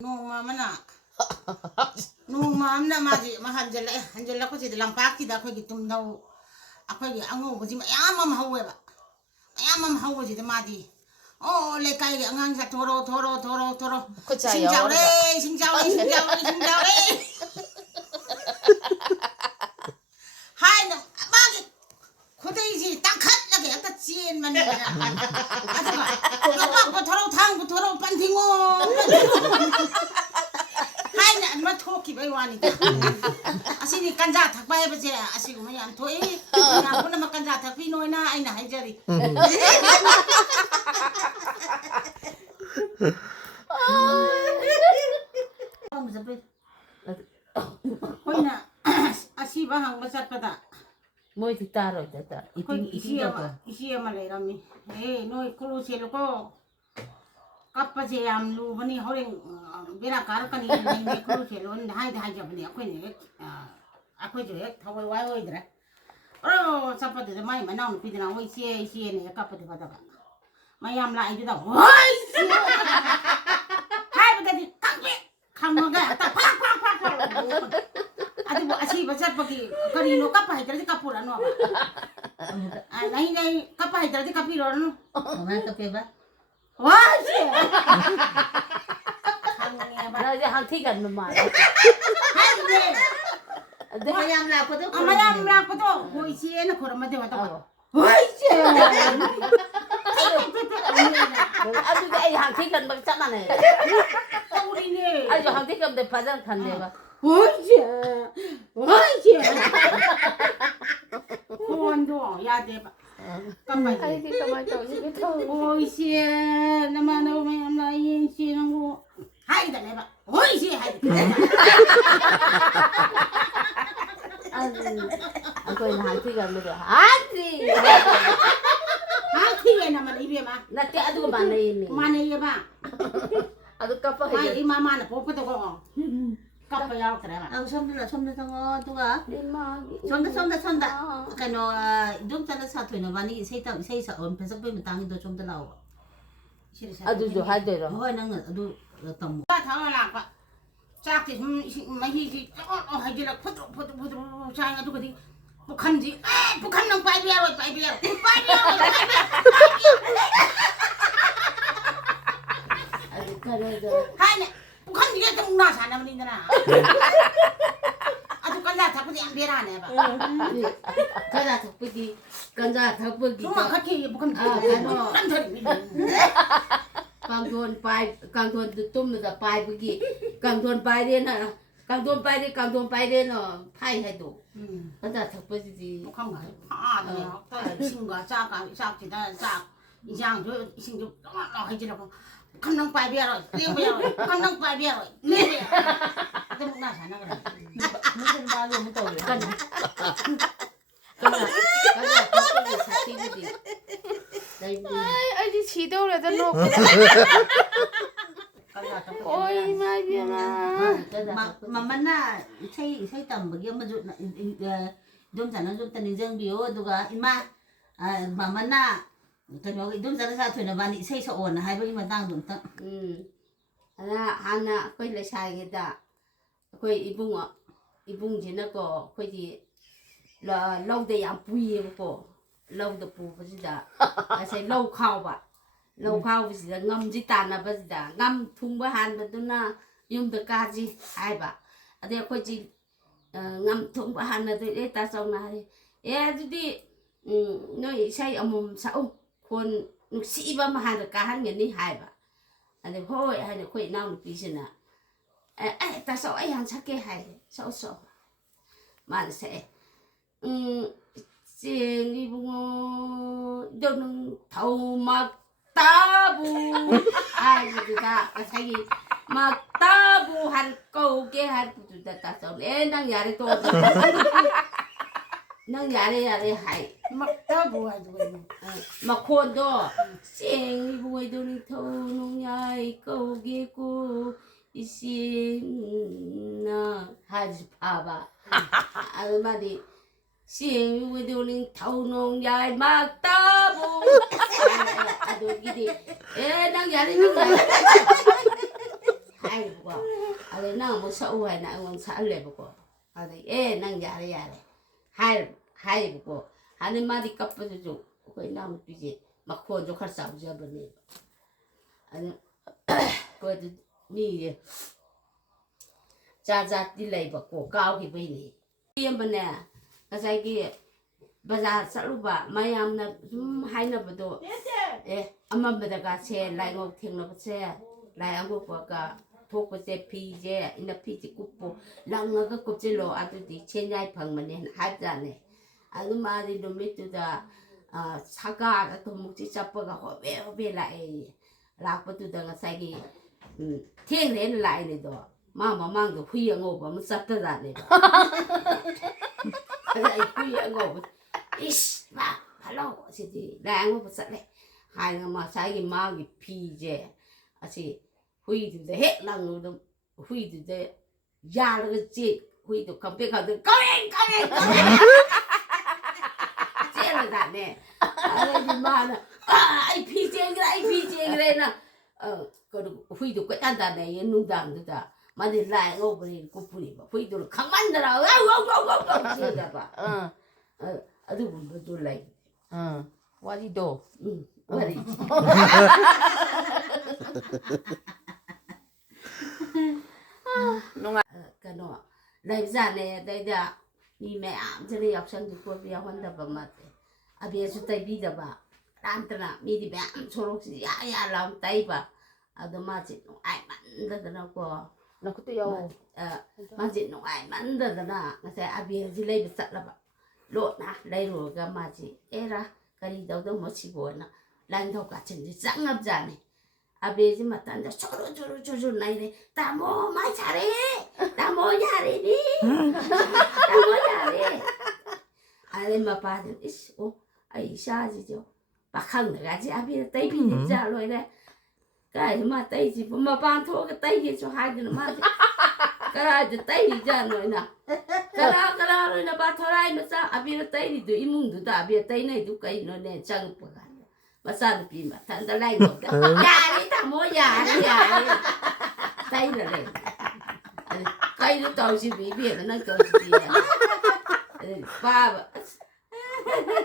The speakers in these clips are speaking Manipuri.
Numa mana numa amna maji hanjala ko si dalang paki da ko gitum daw ako gi ango ko si mayamam hawe ba mayamam hawe si madi oh le kai angang sa toro sing chao le hai na magi khodai si takhat lage ata chien man ata ko thoro pantingo 마 토끼 왜 와니? 아시니 간자 닭바 해보지. 아시고 뭐 양 토이. 나 보나 막 간자 닭비 노이나 아이나 해저리. 호이나 아시 방학 맞았다. 뭐 뒤따로 됐다. 이시야 말이라미. 에이 노이 크루시로고. kapase am lu bani horeng bera kar kani ne kru chelon hai jabni akoi je thawai wai oi dra ro sapate de mai manau pi dina oi sie ne kapate pada ba mayam la ai da oi hai ba di kakbe khamaga ta phak adu asi basat pagi kari no kapai dra kapura no ba nai kapai dra kapiro no mana kape ba wah sih. Nah, dia hati kan rumah. Hai deh. Dia ayam laku tu. Ayam laku tu. Hoi sih, nak korang macam apa? Hoi sih. Aduh, dia hati kan macam mana? Tahu ini. Aduh, hati kan dia padang kan dia. Hoi sih. Kawan doang, ya deh. Kampai. Oi sih, nama yang lain sih nunggu. Hai dah leba. Oi sih hai. Aku yang hati kan betul. Hati yang nama ibu mah. Nanti aduh mana ini? Mana iya mah? Aduh kapal. Mai mama mana popo tu kau. kapal yang terang. Ang somda tanga tuga. somda. Kano dum tala sa tuina bani say sa on pesak pa matangin do somda law. Adu do hadero. Hoy nang adu tam. Thang la pa. Chak ti mahi ji hai ji la photo chang adu kadi bukhan ji bukhan nang pai biar. Adu kada. Hai ne bukan dia tu nak sana mending na. Aduh kan dah takut yang berane ba. Kada takputi kanja takputi. Cuma kaki bukan kan thari. Kangton tutum da pai pergi. Kangton pai dia na. Kangton pai dia no. Pai hai tu. Kada takputi di. Bukan ngai. Ah dia. Tai singa sak kita sak. Yang tu sing tu hai je lah. Kan nang pai biar rồi, liang biar rồi, kan nang pai biar rồi, liang biar. Itu nak sana kan? Mungkin baru betul kan? Kan sakit jadi. Ai đi chỉ đâu là tao nộp. Ôi mai bia mà mana say tầm bagi mà dụ dom sana dom tani jeng bio duga ima mà mana Kano idum sana sa tuina bani say sa on hai bagi matang dum ta. Hana koi le sai kita. Koi ibung jina ko koi di la lau de yang pui ko. Lau de pu ba sida. Sai lau khao ba. Lau khao ba sida ngam ji tan na ba sida. Ngam thung ba han ba tu na yum de ka ji hai ba. Ade koi ji ngam thung ba han na de ta song na ri. Du di noi sai amum saoคนนุสีบ้ามาหาการหันเงินนี่หายบ่อันนี้พ่อให้เด็กคุยน้องปีชนะแต่สาวไอ้ยังชักแก่หายสาวมาเสียเสียงนี่บุ้งโดนเท่ามาตาบูหายจุดตาใช่มาตาบูหันเก่าแก่หันจุดตาสาวนั่งยาได้ตัวนั่งยาได้หายMakta buhay doon. Makondo. Sing buhay doon ito nung yay kaugi ko isin na hajpaba. Almadi. Sing buhay doon ito nung yay magtabo. Ado gidi. Nangyari. 하이고 아래 나 뭐 서우해 나 응원 살래보고 아래 난 야래 하이고 하는 말이 깝어져 거의 나무 삐지 막 코조 칼 싸우지 버네 아니 그래도 미 자자 딜레이버고 가오기 보이니 이번에 가사기 바자 살루바 마야암나 좀 하이나버도 아마바다가 세 라이고 탱나버세 라이하고가 토코세 피제 이나 피지 굽고 랑나가 굽질로 아두디 체냐이 방만에 하자네 아주 말이 놈이두다 사과가 도묵지 잡아가 호베호베 라이 락부두다 가사기 탱레는 라이네도 마마망도 후영오고 뭐 쌌다다네 아이 후영오고 이씨 막 발로 시디 랑오고 쌌네 하이가 막 자기 마기 피제 아시 후이두데 해 랑오도 후이두데 야르지 후이도 컴백하도 까맹 쟤라다네 아이 마나 아이 피제그라 그 후이도 끝난다네 이 농담도다 마디 라이 오버리 고프니 봐 후이도 강만들어 아우 쟤다봐 아주 뭐도 라이 와리도. 와리 농아. 그노 라이브자네 대다 니메 암저리 역상도 거비야 혼다봐 맞대 아비에서 따이비다봐 란트나 미리 배 초록지 야야 라움 따이봐 아도 마지 아이 만다더라고 나 그때 요. 마지 아이 만다더라 그래서 아비에서 라이브 쌌라봐 로나 라이로가 마지 에라 가리도도 못치고나 란도 같은데 짱압자네 아베지 맞단다 쪼르쪼르쪼르 나이래 나뭐 많이 잘해 나뭐 잘해니 나뭐 잘해 아레마 빠진 이씨 아이 샤지죠 박한 가지 아비 따이비는 잘로이래 cái mà tay chỉ mà ban thua cái tay gì cho hai đứa mà cái tay gì ra rồi nè cái đó rồi là ba thua ai mà sao à bây giờ tay thì tụi im mùng tụi ta bây giờ tay này tụi cái nó nè chẳng bực mà sao tụi mà thằng ta lại ngồi già đi thằng mua già đi tay là này cái nó tao chỉ bị biết là nó tao chỉ ba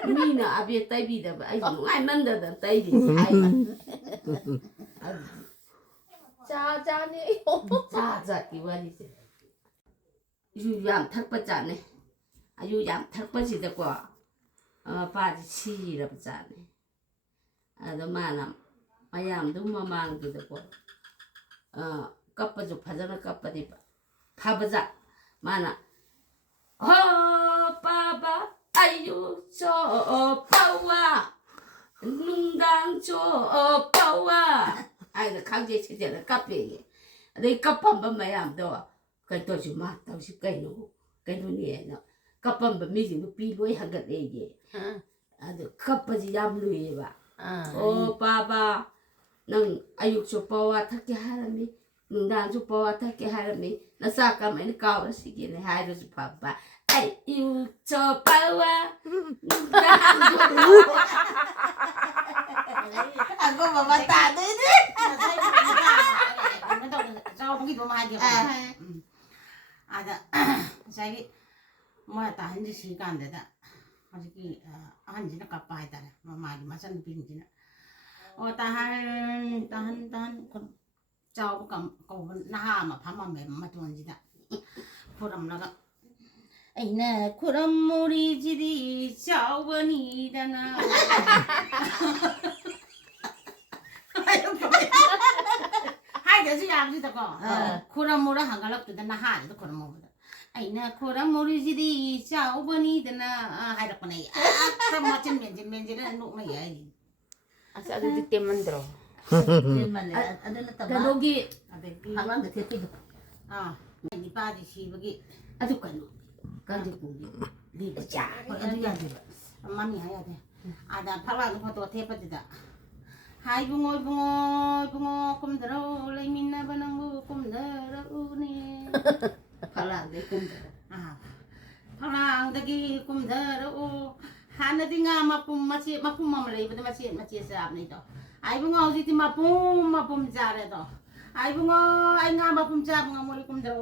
mi nè à bây giờ tay bị đâu ai cũng ai mang được tay gì ai 짜자네. 자자 이완이지 유양 탁바자네 아 유양 탁바지 되고 바지 시라 바자네 아도 마나 마ям도 마망도 되고 깝바주 바자나 깝바디 바바자 마나 빠바 아유 저 빠와 눈강 저 빠와 아이가 강제 체제를 깝베기 내 깝한번 마ям도 cái tôi chỉ mà tao chỉ cái nó nhẹ nó cấp bằng bấm mình nó pi lối hàng cái gì được cấp bao nhiêu năm lối vậy ô ba nâng ayuk cho pawa thắc cái hai lần nâng đàn cho pawa thắc cái hai lần nó sao cả mấy nó cao nó xí cái này hai đứa cho ba ayuk cho pawa nâng đàn cho anh có mà bắt ta đấy sao không biết mà hai điều 자기 뭐야 다 한지 시간 되다 아직 한지는 갚아야 돼 많이 마찬가지 빈지는 다한 자고 감 나하마 밤만 매만 돈지다 그럼나가 에이나 그럼 우리 집이 자원이다나 하이더지 아버지다고 그럼 뭐라 한갈락도 나하도 그럼 뭐다 아이나 그럼 우리 집이 자원이다나 하이더거네 그럼 멋진 맨질은 녹네 asa ada di teman dro. ada na kanogi hanggang gati ini pa di sibagi aduh kan kugi di baca aduh ya di mami ya deh ada pala foto tepa tidak hai bungo kumdaro lai minna banangu kumdaro ni pala de kumdaro pala dagi kumdaro hana di nga mapum mamalay ba masih sab nito ai bungo di mapum jare to Ay bungo, ay nga ba kung sa mga muli kong daw.